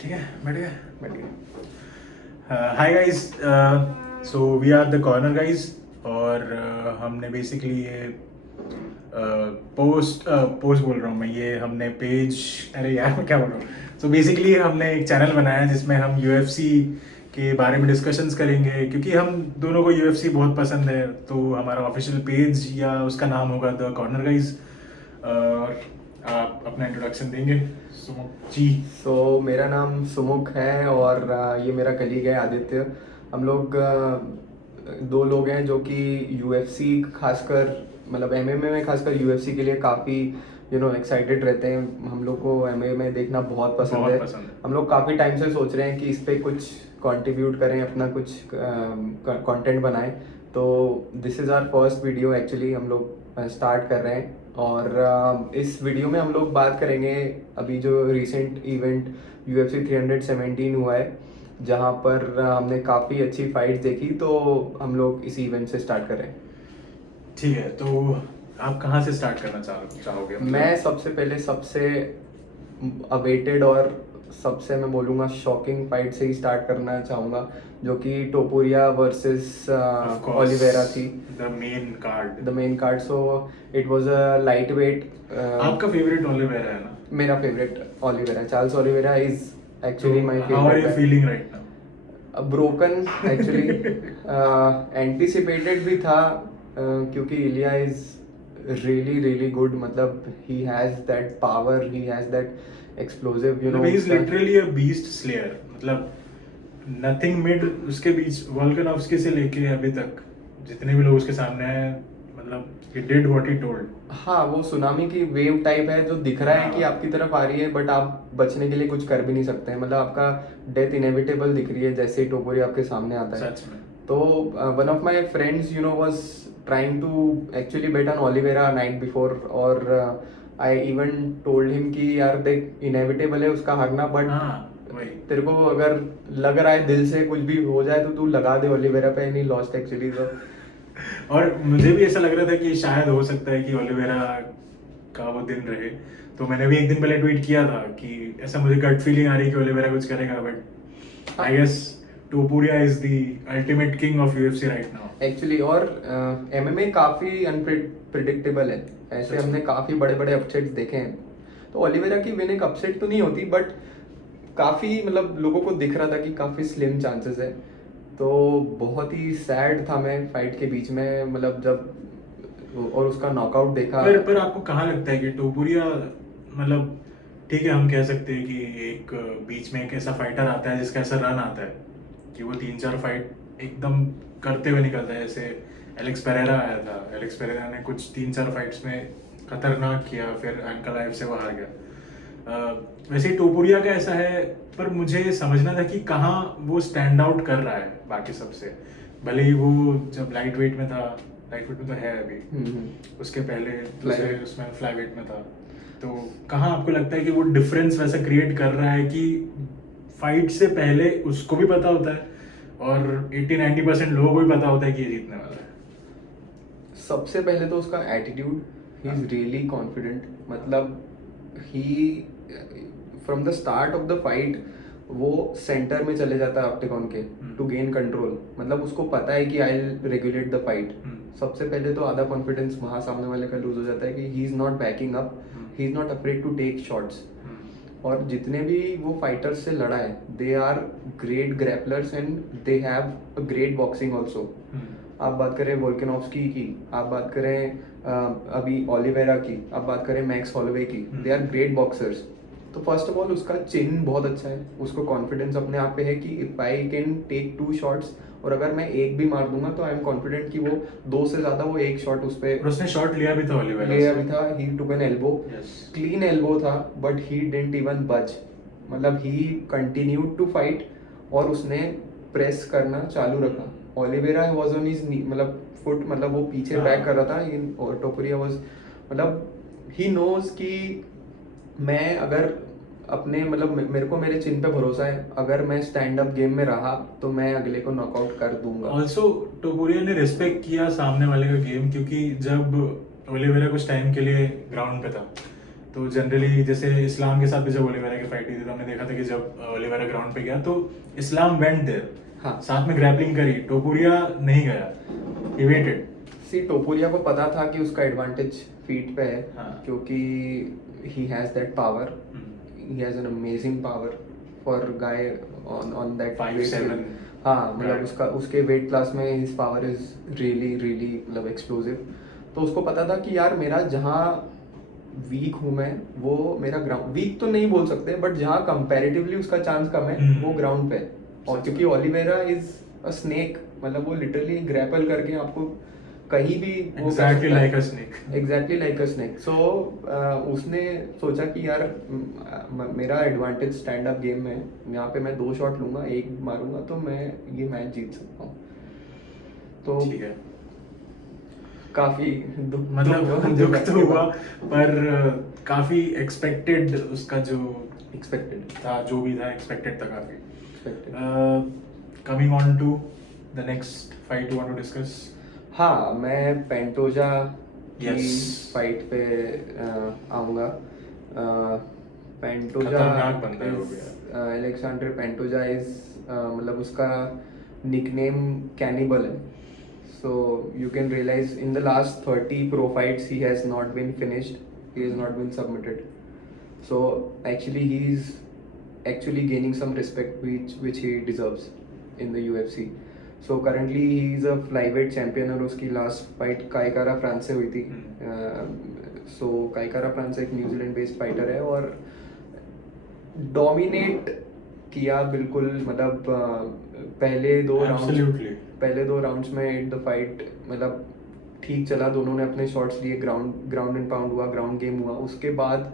ठीक है, बैठ गए। बैठ गए। Hi guys, so we are the corner guys. और हमने बेसिकली ये पोस्ट बोल रहा हूँ मैं, ये हमने पेज, अरे यार मैं क्या बोल रहा हूँ। सो बेसिकली हमने एक चैनल बनाया है जिसमें हम यूएफसी के बारे में डिस्कशंस करेंगे, क्योंकि हम दोनों को यूएफसी बहुत पसंद है। तो हमारा ऑफिशियल पेज या उसका नाम होगा द कॉर्नर गाइस। और आप अपना इंट्रोडक्शन देंगे सुमुख जी। मेरा नाम सुमुख है और ये मेरा कलीग है आदित्य। हम लोग दो लोग हैं जो कि यूएफसी खासकर मतलब एमएमए में खासकर यूएफसी के लिए काफ़ी एक्साइटेड रहते हैं। हम लोग को एमएमए देखना बहुत पसंद है। हम लोग काफ़ी टाइम से सोच रहे हैं कि इस पे कुछ कंट्रीब्यूट करें, अपना कुछ कंटेंट बनाएं। तो this is our first video actually, हम लोग स्टार्ट कर रहे हैं। और इस वीडियो में हम लोग बात करेंगे अभी जो रिसेंट इवेंट UFC 317 हुआ है, जहाँ पर हमने काफ़ी अच्छी फाइट्स देखी। तो हम लोग इसी इवेंट से स्टार्ट कर रहे हैं। ठीक है, तो आप कहाँ से स्टार्ट करना चाहोगे? मैं सबसे पहले सबसे अवेटेड और सबसे मैं बोलूँगा शॉकिंग फाइट से ही स्टार्ट करना चाहूँगा, जो कि टोपुरिया वर्सेस ओलिवेरा थी। The main card. So it was a lightweight. आपका फेवरेट ओलिवेरा है ना? मेरा favourite Oliveira, Charles Oliveira is actually my favourite. How are you feeling right now? Broken actually. Anticipated भी था क्योंकि Ilia is really good. मतलब he has that power, he has that explosive he is literally a beast slayer. मतलब nothing mid उसके बीच, Volkanovski से लेके अभी तक जितने भी लोग उसके सामने हैं, मतलब he did what he told। हाँ, वो सुनामी की वेव टाइप है जो दिख रहा है कि आपकी तरफ आ रही है, बट आप बचने के लिए कुछ कर भी नहीं सकते हैं। मतलब आपका डेथ इनएविटेबल दिख रही है जैसे ही टोपोरी आपके सामने आता है। सच में। तो one of my friends was trying to actually bet on Oliveira night before. और आई इवन टोल्ड हिम कि यार देख, इनएविटेबल है उसका हारना, बट तेरे को अगर लग रहा है दिल से कुछ भी हो जाए तो तू लगा दे ओलिवेरा पे। नहीं लॉस्ट एक्चुअली। तो और मुझे भी ऐसा लग रहा था कि शायद हो सकता है कि ओलिवेरा का वो दिन रहे। तो मैंने भी एक दिन पहले ट्वीट किया था कि ऐसा मुझे गट फीलिंग आ रही है कि ओलिवेरा कुछ करेगा, but I guess Topuria is the ultimate king of UFC right now actually. और एमएमए काफी अनप्रिडिक्टेबल है। ऐसे हमने काफी बड़े बड़े अपसेट्स देखे हैं। तो ओलिवेरा की विन एक अपसेट तो नहीं होती, बट काफी मतलब लोगों को दिख रहा था कि काफी स्लिम चांसेस है। तो बहुत ही सैड था मैं फाइट के बीच में, मतलब जब और उसका नॉकआउट देखा। पर आपको कहाँ लगता है कि टोपुरिया, मतलब ठीक है हम कह सकते हैं कि एक बीच में एक ऐसा फाइटर आता है जिसका ऐसा रन आता है कि वो 3-4 फाइट एकदम करते हुए निकलता है। जैसे एलेक्स पेरेरा आया था, एलेक्स पेरेरा ने कुछ 3-4 फाइट्स में खतरनाक किया, फिर एंकलाइव से वो हार गया। वैसे ही टोपुरिया का ऐसा है, पर मुझे समझना था कि कहाँ वो स्टैंड आउट कर रहा है बाकी सबसे। भले ही वो जब लाइट वेट में था, लाइट वेट में तो है अभी, उसके पहले उसमें फ्लाई वेट में था। तो कहाँ आपको लगता है कि वो डिफरेंस वैसा क्रिएट कर रहा है कि फाइट से पहले उसको भी पता होता है और 80-90% लोगों को भी पता होता है कि ये जीतने वाला है? सबसे पहले तो उसका attitude, he is really confident. मतलब he from the start of the fight वो सेंटर में चले जाता है ऑक्टेगन के टू गेन कंट्रोल। मतलब उसको पता है कि I will regulate the fight. सबसे पहले तो आधा कॉन्फिडेंस वहाँ सामने वाले का लूज हो जाता है कि he is not backing up, he is not afraid to take shots. और जितने भी वो फाइटर्स से लड़ा है, they are great grapplers and they have a great boxing also. आप बात करें वोल्कानोव्स्की की, आप बात करें अभी ओलिवेरा की, आप बात करें मैक्स हॉलोवे की, दे आर ग्रेट बॉक्सर्स। तो फर्स्ट ऑफ ऑल उसका चिन बहुत अच्छा है, उसको कॉन्फिडेंस अपने आप पे है कि if I can take 2 shots और अगर मैं एक भी मार दूंगा तो आई एम कॉन्फिडेंट कि वो 2 से ज्यादा वो एक शॉट उस पे उसने शॉट लिया भी था ओलिवेरा लिया भी था। He took an elbow, clean elbow था, बट ही डिडंट इवन बच। मतलब ही कंटिन्यूड टू फाइट और उसने प्रेस करना चालू रखा। ओलिवेरा वाज ऑन हिज मतलब फुट, मतलब वो पीछे बैक कर रहा था। और टोपुरिया वाज मतलब ही नोज कि मैं अगर अपने मतलब मेरे को मेरे चिन पे भरोसा है, अगर मैं स्टैंड अप गेम में रहा तो मैं अगले को नॉकआउट कर दूंगा। ऑल्सो टोपुरिया ने रिस्पेक्ट किया सामने वाले का गेम, क्योंकि जब ओलिवेरा कुछ टाइम के लिए ग्राउंड पे था तो जनरली जैसे इस्लाम के साथ भी जब ओलिवेरा की फाइट हुई थी तो हमने देखा था कि जब ओलिवेरा ग्राउंड पे गया तो इस्लाम वेंट देयर, हाँ। साथ में ग्रैपलिंग करी, टोपुरिया नहीं गया, ही वेटेड। सी टोपुरिया को पता था कि उसका एडवांटेज फीट पे है, हाँ। क्योंकि he has that power, he has an amazing power for guy on on that 5'7" हाँ, मतलब Right. उसका उसके वेट क्लास में his power is really really मतलब एक्सप्लोसिव। तो उसको पता था कि यार मेरा जहाँ वीक हूँ मैं, वो मेरा ग्राउंड वीक तो नहीं बोल सकते, बट जहाँ कंपैरेटिवली उसका चांस कम है वो ग्राउंड पे है। और क्योंकि ओलिवेरा इज अ स्नेक, मतलब वो लिटरली ग्रैपल करके आपको कहीं भी exactly like a snake. Exactly like a snake. So उसने सोचा कि यार मेरा एडवांटेज स्टैंड अप गेम में, यहाँ पे मैं 2 शॉट लूंगा, एक मारूंगा तो मैं ये मैच जीत सकता हूँ। तो ठीक है, काफी दुख मतलब दुख तो हुआ, पर काफी एक्सपेक्टेड उसका जो एक्सपेक्टेड था, जो भी था एक्सपेक्टेड था काफी। Expected. Coming on to the next fight you want to discuss. हाँ, मैं पेंटोजा की Yes. फाइट पे आऊँगा। पेंटोजा खतरनाक बंदा है वो भी यार। अलेक्जेंडर पेंटोजा इज मतलब उसका निकनेम कैनिबल है। So you can realize in the last 30 pro fights he has not been finished, he has not been submitted. So actually he is actually gaining some respect which he deserves in the UFC. So currently he is a flyweight champion और उसकी last fight काइकारा France से हुई थी। So काइकारा France एक New Zealand based fighter है और dominate किया बिल्कुल, मतलब Absolutely. पहले 2 राउंड्स में द फाइट मतलब ठीक चला, दोनों ने अपने शॉट्स लिए, ग्राउंड एंड पाउंड हुआ, ग्राउंड गेम हुआ। उसके बाद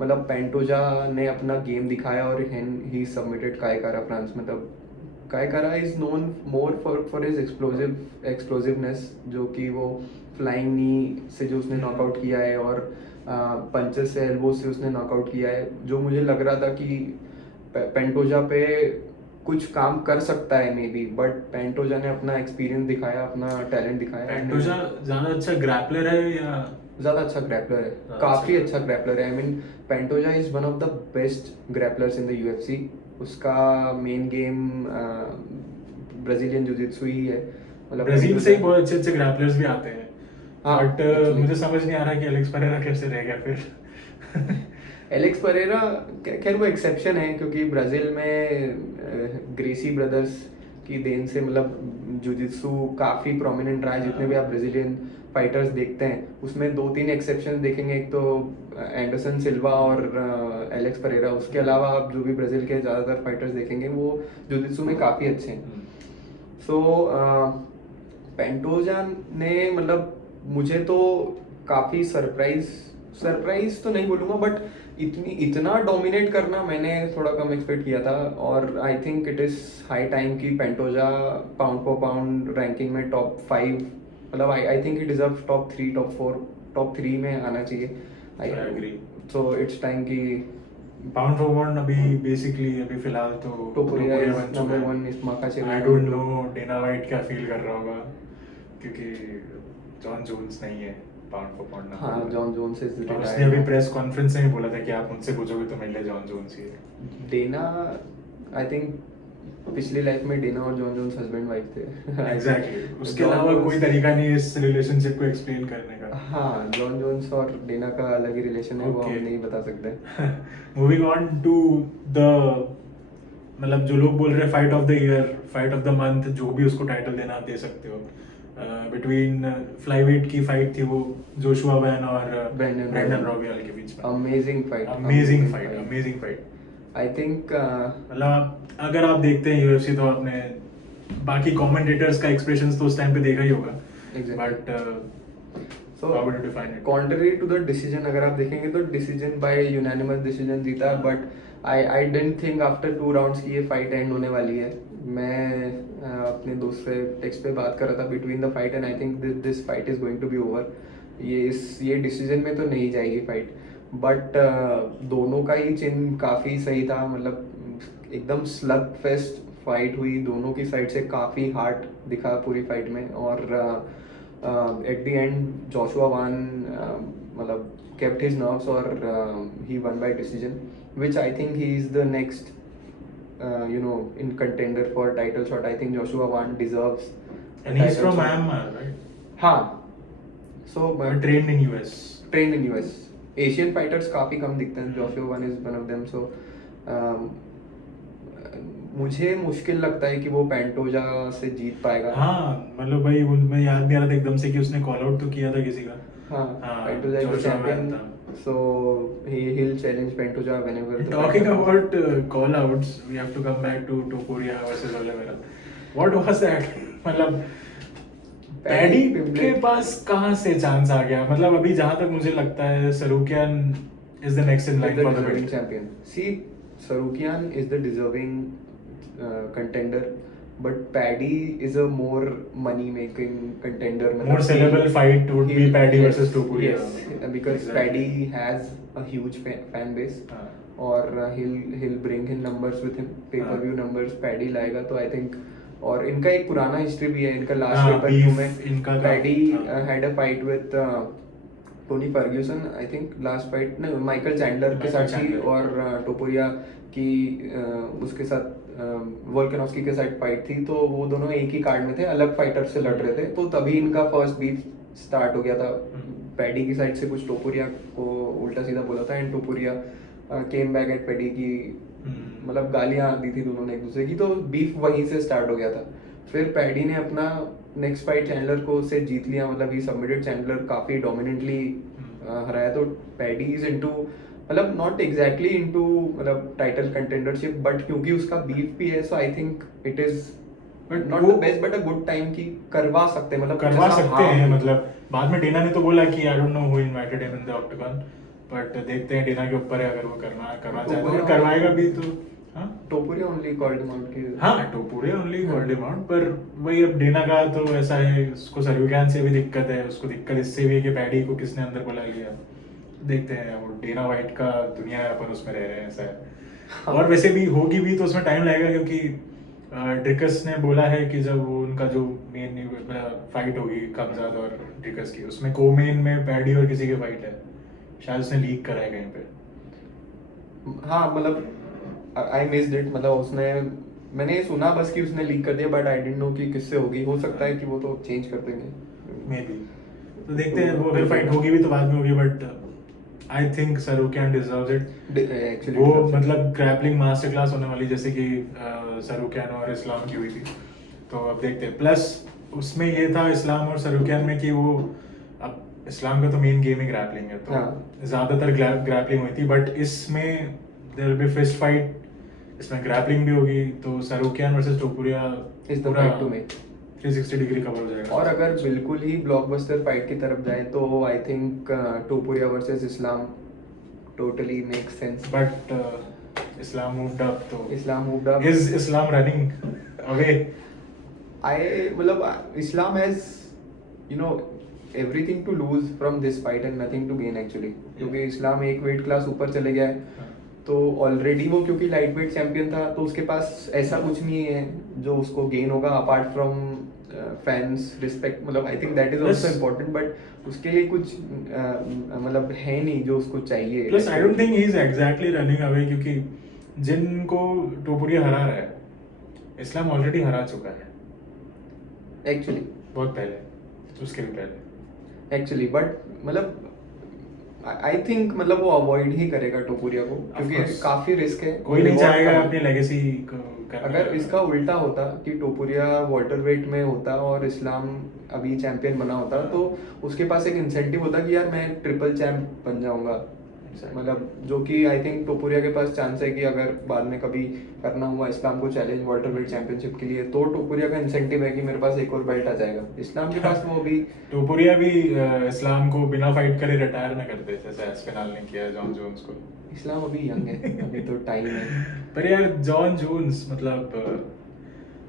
मतलब पेंटोजा ने अपना गेम दिखाया और ही सबमिटेड काइकारा फ्रांस। मतलब Kai Kara is known more for his explosiveness, जो कि वो फ्लाइंग नी से जो उसने नॉकआउट किया है और पंचेस से, एल्बो से उसने नॉकआउट किया है, जो मुझे लग रहा था कि पेंटोजा पे कुछ काम कर सकता है मे बी, बट पेंटोजा ने अपना एक्सपीरियंस दिखाया, अपना टैलेंट दिखाया। पेंटोजा ज्यादा अच्छा ग्रैपलर है या ज़्यादा अच्छा ग्रैपलर है, काफ़ी अच्छा ग्रैपलर है। I mean Pantoja is one of the best grapplers in the UFC. उसका मेन गेम ब्राजीलियन जिजित्सु ही है, मतलब ब्राजील से ही बहुत अच्छे अच्छे ग्रैपलर्स भी आते हैं। हाँ, बट actually. मुझे समझ नहीं आ रहा कि एलेक्स परेरा कैसे रह गया फिर। एलेक्स परेरा खैर वो एक्सेप्शन है, क्योंकि ब्राज़ील में ग्रेसी ब्रदर्स की देन से मतलब जुजित्सु काफ़ी प्रोमिनेंट रहा है। जितने भी आप ब्राज़ीलियन फाइटर्स देखते हैं उसमें 2-3 एक्सेप्शंस देखेंगे, एक तो एंडरसन सिल्वा और एलेक्स परेरा। उसके अलावा आप जो भी ब्राज़ील के ज़्यादातर फाइटर्स देखेंगे वो जुजित्सु में काफ़ी अच्छे हैं। सो पेंटोजा ने मतलब मुझे तो काफ़ी सरप्राइज तो नहीं बोलूँगा, बट इतना डोमिनेट करना मैंने थोड़ा कम एक्सपेक्ट किया था। और I think it is high time कि Pantoja pound for pound ranking में टॉप 5, मतलब I think he deserve top 3, top 4, top 3 में आना चाहिए। I agree. So it's time कि पाउंड फॉर पाउंड अभी बेसिकली अभी फिलहाल तो टोपुरिया बन इज चुका नंबर है। 1 इस Makhachev. I don't know Dana White क्या फील कर रहा होगा, क्योंकि जॉन जोन्स नहीं है पाउंड फॉर पाउंड। हाँ, जॉन जोन्स इज और उसने अभी प्रेस कॉन्फ्रेंस में ही बोला था कि आप मुझसे पूछोगे तो मेरे लिए जॉन जोन्स ही है। डेना आई थिंक पिछली लाइफ में डेना और जॉन जोन्स हस्बैंड वाइफ थे। एग्जैक्टली, उसके अलावा कोई तरीका नहीं है इस रिलेशनशिप को एक्सप्लेन करने का। हाँ, जॉन जोन्स और डेना का अलग ही रिलेशन है, वो हम Okay. नहीं बता सकते। मूविंग ऑन टू द, मतलब जो लोग बोल रहे हैं fight of the year, fight of the month, जो भी उसको टाइटल देना आप दे सकते हो। बिटवीन फ्लाईवेट की फाइट थी वो जोशुआ वैन और ब्रेंडन रॉबियल के बीच में। Amazing fight, amazing fight, amazing fight. I think मतलब अगर आप देखते हैं यूएफसी तो आपने बाकी कमेंटेटर्स का एक्सप्रेशंस तो उस टाइम पे देखा ही होगा, but how would you define it? Contrary to the decision अगर आप देखेंगे तो डिसीजन बाय यूनानिमस डिसीजन जीता, but I didn't think after 2 rounds की ये फाइट एंड होने वाली है। मैं अपने दोस्त से टेक्स्ट पे बात कर रहा था between the fight, and I think this fight is going to be over. ये डिसीजन में तो नहीं जाएगी फाइट, बट दोनों का ही चिन्ह काफ़ी सही था। मतलब एकदम स्लग फेस्ट फाइट हुई, दोनों की साइड से काफ़ी हार्ट दिखा पूरी फाइट में। और एट द एंड जोशुआ वान मतलब kept his nerves or he won by decision, which I think he is the next in contender for title shot. I think Joshua Wan deserves a And he's title from shot. Myanmar, right? हाँ, so But trained in US. trained in US. Asian fighters काफी कम दिखते हैं. Joshua Wan is one of them. So मुझे मुश्किल लगता है कि वो पेंटोजा से जीत पाएगा. हाँ मतलब भाई मैं याद नहीं आ रहा था एकदम से कि उसने कॉल आउट तो किया था किसी का. हाँ, हाँ, Pantoja is the Joshua champion. Wan था. So he'll challenge Pentoja whenever. the Talking fight happens. about call outs, we have to come back to Topuria versus Oliveira. What was that? मतलब paddy के पास कहाँ से chance आ गया? मतलब अभी जहाँ तक मुझे लगता है सरूकियान is the next in line the for the deserving belt. champion. See, Sarukian is the deserving contender, but Paddy is a more money-making contender. More sellable fight would be Paddy yes, versus Topuria. Yes, because Exactly. Paddy has a huge fan base, हाँ. और he'll bring in numbers with him. Pay-per-view numbers Paddy लाएगा, तो I think. और इनका एक पुराना history भी है. इनका लास्ट हाँ, पेपर व्यू beef में इनका था. Paddy हाँ. had a fight with Tony Ferguson. I think last fight नहीं, माइकल चैंडलर के Michael साथ थी, Chandler. और टोपुरिया की उसके साथ वोल्कानोव्स्की के साथ फाइट थी. तो वो दोनों एक ही कार्ड में थे, अलग फाइटर से लड़ रहे थे. तो तभी इनका फर्स्ट बीफ स्टार्ट हो गया था. पैडी की साइड से कुछ टोपुरिया को उल्टा सीधा बोला था, and टोपुरिया came back at paddy की, मतलब गालियां दी थी दोनों ने एक दूसरे की. तो बीफ वहीं से स्टार्ट हो गया था. फिर पैडी ने अपना नेक्स्ट फाइट चैंडलर को से जीत लिया. मतलब ही सबमिटेड चैंडलर काफी डोमिनेंटली हराया. तो पैडी इज इनटू, मतलब नॉट एग्जैक्टली इनटू मतलब टाइटल कंटेंडरशिप, बट क्योंकि उसका बीफ भी है, so I think it is not the best but a good time की करवा सकते हैं. मतलब करवा जैसा सकते हैं. हाँ, मतलब बाद में डेना ने तो बोला कि आई don't know who invited him in the octagon, but देखते हैं डेना के ऊपर है. अगर वो करना चाहता है और करवाएगा भी तो. हाँ, टोपुरिया ओनली कॉल्ड हिम आउट की. हाँ टोपुरिया ओनली कॉल्ड हिम आउट. पर वही अब डेना का तो ऐसा है, उसको सरूकियान से भी दिक्कत है. उसको दिक्कत इससे भी है कि पैडी को किसने अंदर बुला लिया. देखते हैं. वो डेना वाइट का दुनिया है, अपन उसमें रह रहे हैं, ऐसा है. और वैसे भी होगी भी तो उसमें टाइम लगेगा, क्योंकि ड्रिकस ने बोला है कि जब वो उनका जो मेन फाइट होगी कमजाद और ड्रिकस की, उसमें को मेन में पैडी और किसी की फाइट है. शायद उसने लीक करा है कहीं पे. हाँ, मतलब आई मिस्ड इट. मतलब उसने, मैंने सुना बस कि उसने लीक कर दिया, बट आई डिडंट नो कि किससे होगी. हो सकता है कि वो तो चेंज कर देंगे मे बी. तो देखते हैं. वो अगर फाइट होगी भी तो बाद में होगी, but I think Tsarukyan deserves it. Actually. वो मतलब ग्रैपलिंग मास्टर क्लास होने वाली, जैसे कि सरूकियान और इस्लाम की हुई थी. तो अब देखते हैं. प्लस उसमें ये था इस्लाम और सरूकियान में कि वो, अब इस्लाम का तो मेन गेम ही ग्रैपलिंग है, तो हाँ. ज्यादातर ग्रैपलिंग हुई थी. बट इसमें there will be fist fight, इसमें ग्रैपलिंग भी होगी. तो Tsarukyan versus Topuria is the fight to make. 360 degree cover हो जाएगा. और अगर बिल्कुल ही ब्लॉकबस्टर फाइट की तरफ जाए तो I think Topuria versus Islam totally makes sense. But Islam moved up, तो Islam moved up. Is Islam running away? I मतलब Islam has everything to lose from this fight and nothing to gain actually. क्योंकि Islam एक weight class ऊपर चले गया है. तो already वो क्योंकि लाइट वेट चैंपियन था, तो उसके पास ऐसा कुछ नहीं है जो उसको गेन होगा अपार्ट फ्रॉम फैंस रिस्पेक्ट. मतलब I think that is also important, but उसके लिए कुछ मतलब है नहीं जो उसको चाहिए. Plus I don't think he is exactly running away, क्योंकि जिनको टोपुरिया हरा रहा है, इस्लाम ऑलरेडी हरा चुका है एक्चुअली. बहुत पहले, उसके भी पहले एक्चुअली. बट मतलब आई थिंक मतलब वो अवॉइड ही करेगा टोपुरिया को, क्योंकि course. काफी रिस्क है. कोई नहीं बहुत चाहेगा कम है. अपनी लेगेसी को करना. अगर इसका उल्टा होता कि टोपुरिया वाटर वेट में होता और इस्लाम अभी चैंपियन बना होता, तो उसके पास एक इंसेंटिव होता कि यार मैं ट्रिपल चैंप बन जाऊंगा. मतलब जो कि आई थिंक टोपुरिया के पास चांस है कि अगर बाद में कभी करना हुआ इस्लाम को चैलेंज वाटर वेट चैंपियनशिप के लिए, तो टोपुरिया का इंसेंटिव है कि मेरे पास एक और बेल्ट आ जाएगा. इस्लाम के पास वो अभी टोपुरिया भी इस्लाम को बिना फाइट करे रिटायर ना करते, जैसे एस्पिनल ने किया जॉन जोन्स को. इस्लाम अभी यंग है, अभी तो टाइम है. पर यार जॉन जोन्स मतलब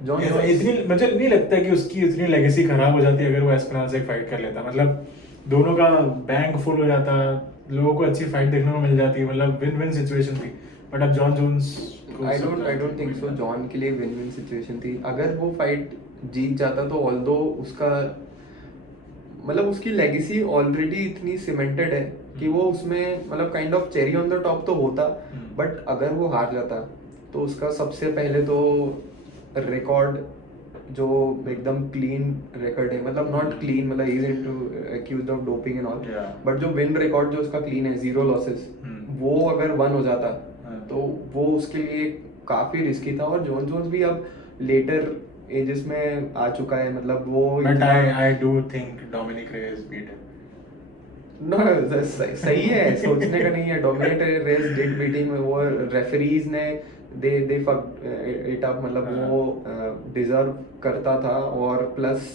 जॉन इतनी, मुझे नहीं लगता कि उसकी इतनी लेगेसी खराब हो जाती अगर वो एस्पिनल से फाइट कर लेता. मतलब दोनों का बैंक फुल हो जाता, लोगों को अच्छी फाइट देखने को मिल जाती, मतलब विन विन सिचुएशन थी. बट अब Jon Jones I don't think so Jon के लिए विन विन सिचुएशन थी. अगर वो फाइट जीत जाता तो ऑल्दो उसका मतलब उसकी लेगेसी ऑलरेडी इतनी सीमेंटेड है कि वो उसमें मतलब kind of cherry on the top तो होता, बट अगर वो हार जाता तो उसका सबसे पहले तो रिकॉर्ड जो एकदम क्लीन रिकॉर्ड है, मतलब नॉट क्लीन, मतलब he is into accused of doping and all, Yeah. But जो विन रिकॉर्ड जो उसका क्लीन है, 0 लॉसेस, वो अगर 1 हो जाता तो वो उसके लिए काफी रिस्की था। और जॉन जोन्स भी अब लेटर एजेस में आ चुका है, मतलब वो But इतना I do think Dominic Reyes beat him. No, सही है, सोचने का नहीं है। डोमिनिक रेस डिड बीटिंग, वो रेफरीज ने दे फक इट अप, मतलब वो डिजर्व करता था। और प्लस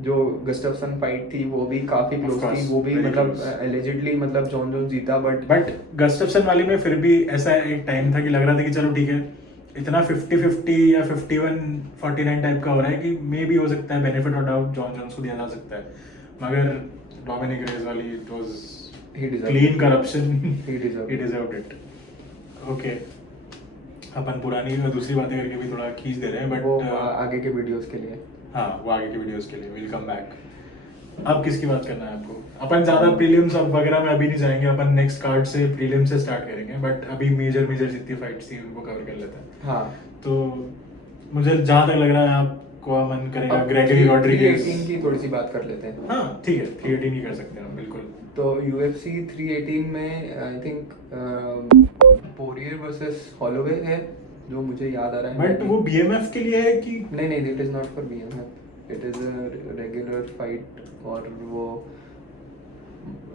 जो गस्टफसन फाइट थी वो भी काफी Of क्लोज थी, course, वो भी very मतलब close. एलिजिडली मतलब जॉन जोन्स जीता, बट गस्टफसन वाली में फिर भी ऐसा एक टाइम था कि लग रहा था कि चलो ठीक है, इतना 50-50 या 51-49 टाइप का हो रहा है कि मे भी हो सकता है benefit of doubt Jon Jones को दिया जा सकता है, मगर डोमिनिक रेज वाली it was He deserved clean it. करप्शन, He deserved he it. Deserved it. Okay, अपन पुरानी और दूसरी बातें करके भी थोड़ा खींच दे रहे हैं, वो बट आगे के वीडियोस के लिए। हाँ, वो आगे की वीडियोस के लिए विल कम बैक। अब किसकी बात करना है आपको? अपन ज्यादा प्रीलिम्स अब वगैरह में अभी नहीं जाएंगे, अपन नेक्स्ट कार्ड से प्रीलिम से स्टार्ट करेंगे, बट अभी मेजर जितनी फाइट्स थी उनको कवर कर लेते हैं। हाँ, तो मुझे जहाँ तक लग रहा है आपको मन करेगा अब ग्रेगरी रॉड्रिगेज। 318 की थोड़ी सी बात कर लेते हैं। हाँ ठीक है, 318 ही कर सकते हैं हम, बिल्कुल। तो UFC 318 में I think Poirier versus Holloway है, जो मुझे याद आ रहा है। बट वो BMF के लिए है कि नहीं नहीं, it is not for BMF, it is a regular fight. और वो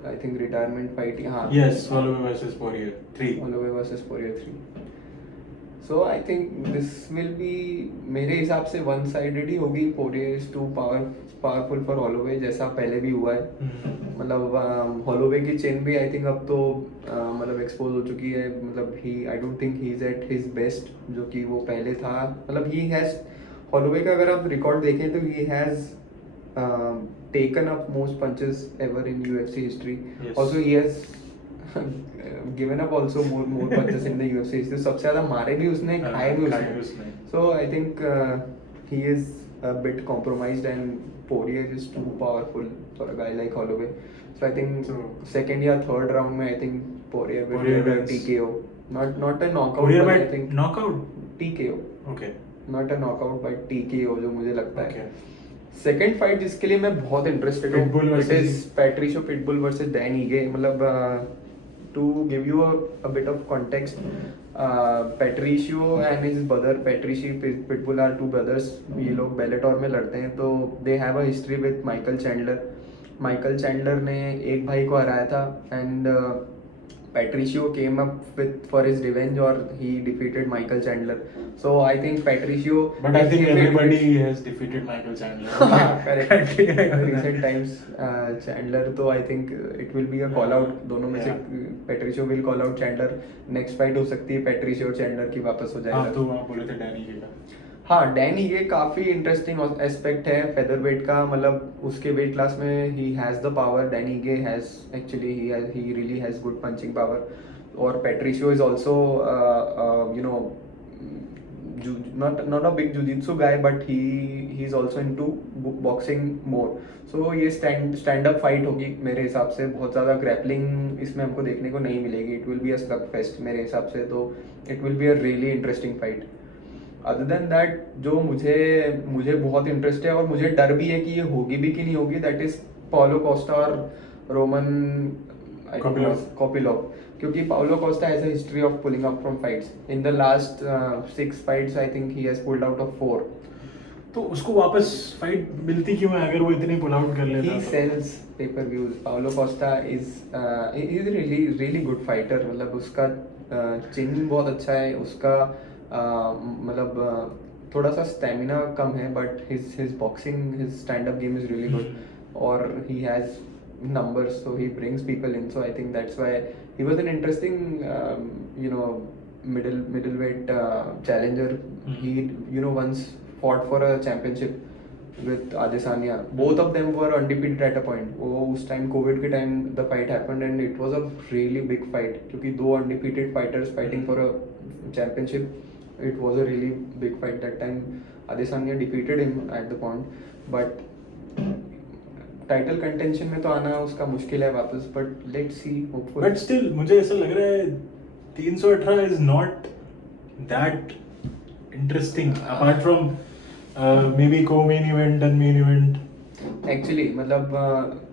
आई थिंक रिटायरमेंट फाइट। हाँ, yes, Holloway versus Poirier 3। Holloway versus Poirier 3। So I think this will be, मेरे हिसाब से वन साइडेड ही होगी। Poirier is too powerful for Holloway, जैसा पहले भी हुआ है। मतलब हॉलोवे की चेन भी आई थिंक अब तो मतलब एक्सपोज हो चुकी है। मतलब he, I don't think he is at his best, जो कि वो पहले था। मतलब ही हैज, हॉलोवे का अगर आप रिकॉर्ड देखें तो he has taken up most punches ever in UFC history. Yes. Also he has given up also more punches in the UFC history. सबसे ज्यादा मारे भी उसने, खाए भी उसने। So I think he is a bit compromised, and Poirier is too powerful for a guy like Holloway. So I think second या third round में I think Poirier will get a TKO. Not a knockout, Poirier but by I think knockout? TKO. Okay. Not a knockout, but TKO जो मुझे लगता है। Okay. Second fight जिसके लिए मैं बहुत इंटरेस्टेड हूँ, Pitbull it versus- is Patricio Pitbull versus Dan Ige. मतलब to give you a bit of context, Patricio and his brother Patricio Pitbull are two brothers. ये लोग बेलेटोर में लड़ते हैं, तो they have a history with Michael Chandler. Michael Chandler ने एक भाई को हराया था, and Patricio came up with for his revenge, or he defeated Michael Chandler. So I think Patricio. But I think everybody has defeated Michael Chandler. Correct. Recent times, Chandler. तो I think it will be a call out. दोनों में से Patricio will call out Chandler. Next fight हो सकती है Patricio और Chandler की वापस हो जाएगा। हाँ, तो आप बोले थे डैनी के का। हाँ, डैन ईगे काफ़ी इंटरेस्टिंग एस्पेक्ट है फेदर वेट का। मतलब उसके वेट क्लास में he has the power. Dan Ige has actually he really has good punching power. और Patricio is also you know not a big jiu-jitsu guy, but he is also into boxing more. So ये stand up fight होगी मेरे हिसाब से। बहुत ज़्यादा grappling इसमें हमको देखने को नहीं मिलेगी। It will be a slug fest मेरे हिसाब से। तो it will be a really interesting fight. Other than that, जो मुझे बहुत इंटरेस्ट है और मुझे डर भी है कि ये होगी भी कि नहीं होगी, दैट इज पाउलो कोस्टा और रोमन कोपिलोव। क्योंकि Paulo Costa has a history of pulling up from fights. In the last 6 fights I think he has pulled out of 4। तो उसको वापस फाइट मिलती क्यों है अगर वो इतनी पुल आउट कर लेता? He sells pay-per-views. Paulo Costa is really good fighter. मतलब उसका चिन बहुत अच्छा है, उसका मतलब थोड़ा सा स्टेमिना कम है, but his boxing, his stand-up game is really good. और he has numbers, so he brings people in. So I think that's why he was an interesting middleweight challenger. He once fought for a championship with Adesanya. Both of them were undefeated at a point. वो उस time COVID के time the fight happened, and it was a really big fight क्योंकि 2 undefeated fighters fighting for a championship. It was a really big fight that time. Adesanya defeated him at the point, but title contention में तो आना उसका मुश्किल है वापस, but let's see, hopeful. But still मुझे ऐसा लग रहा है 318 is not that interesting apart from maybe को main event and main event. Actually मतलब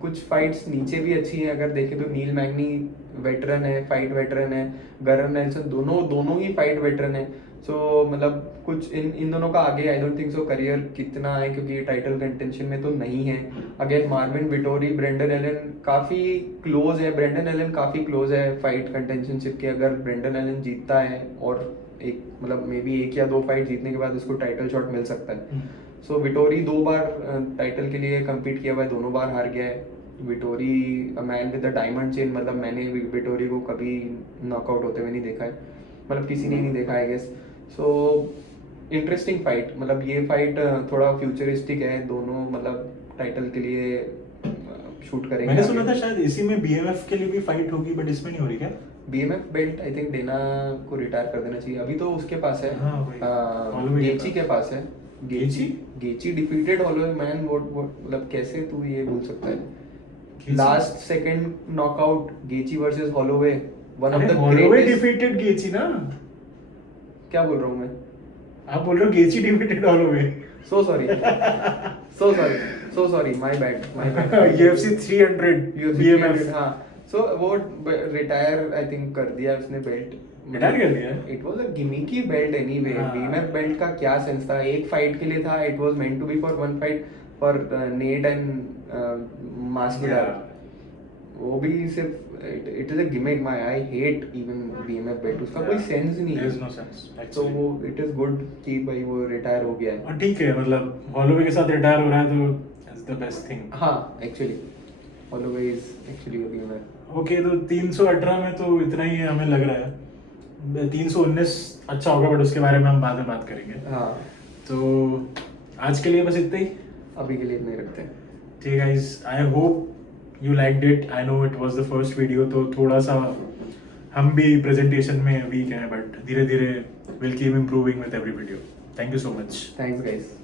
कुछ फाइट्स नीचे भी अच्छी है, अगर देखें तो नील मैग्नी वेटरन है, फाइट वेटरन है, गरम नेल्सन दोनों ही फाइट वेटरन है। सो मतलब कुछ इन दोनों का आगे आई डोंट थिंक सो करियर कितना है, क्योंकि ये टाइटल कंटेंशन में तो नहीं है। Again Marvin Vettori, Brendan Allen काफ़ी क्लोज है, ब्रेंडन एलन काफ़ी क्लोज है फाइट कंटेंशनशिप के। अगर ब्रेंडन एलन जीतता है और एक मतलब मे बी 1 या 2 फाइट जीतने के बाद उसको टाइटल शॉट मिल सकता है। सो विटोरी 2 बार टाइटल के लिए कम्पीट किया हुआ है, दोनों बार हार गया है। Vettori a man with a diamond chain, मतलब मैंने विटोरी को कभी नॉकआउट होते हुए नहीं देखा है, मतलब किसी ने नहीं देखा I guess. So interesting fight, मतलब ये फाइट थोड़ा फ्यूचरिस्टिक है, दोनों मतलब टाइटल के लिए शूट करेंगे। मैंने सुना था शायद इसी में बीएमएफ के लिए भी फाइट होगी, बट इसमें नहीं हो रही क्या? BMF belt I think Dana को रिटायर कर देना चाहिए, अभी तो उसके पास है। हाँ, वही। Holloway के गेची के पास है। गेची डिफीटेड हॉलोवे मैन, मतलब कैसे तू ये बोल सकता है? Last second knockout गेची versus Holloway, one of the Holloway greatest. Defeated गेची ना? क्या बोल रहा हूँ मैं? आप बोल रहे हो गेची defeated Holloway. So sorry my bad. UFC 300 BMF। हाँ, सो वो रिटायर आई थिंक कर दिया उसने बेल्ट। रिटायर कर दिया? It was a gimmicky belt anyway. हाँ। बीएमएफ बेल्ट का क्या सेंस था? एक फाइट के लिए था, it was meant to be for one fight for Nate and Masvidal. वो भी सिर्फ it is a gimmick. My I hate even BMF belt, उसका कोई सेंस नहीं There is है। no sense, तो actually। वो इट इज गुड कि भाई वो रिटायर हो गया है। और ठीक है, मतलब हॉलोवे के साथ रिटायर हो रहा है तो that's the best thing। हाँ actually Holloway is actually a BMF. Okay, तो 318 में तो इतना ही है हमें लग रहा है। 319 अच्छा होगा, बट उसके बारे में हम बाद में बात करेंगे। हाँ, तो आज के लिए बस इतना ही। अभी के लिए इतना ही रखते हैं। ठीक है guys, I hope you liked it. I know it was the first video, तो थोड़ा सा हम भी प्रेजेंटेशन में वीक हैं, बट धीरे धीरे will keep improving with every video. Thank you so much. Thanks guys.